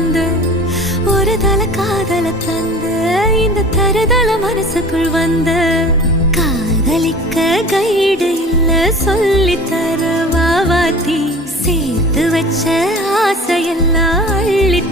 வந்து ஒரு தல காதல தந்து இந்த தருதல மனசுக்குள் வந்து காதலிக்க கைடு இல்ல சொல்லி தர வாவாத்தி சேர்த்து வச்ச ஆசையெல்லாம் அள்ளி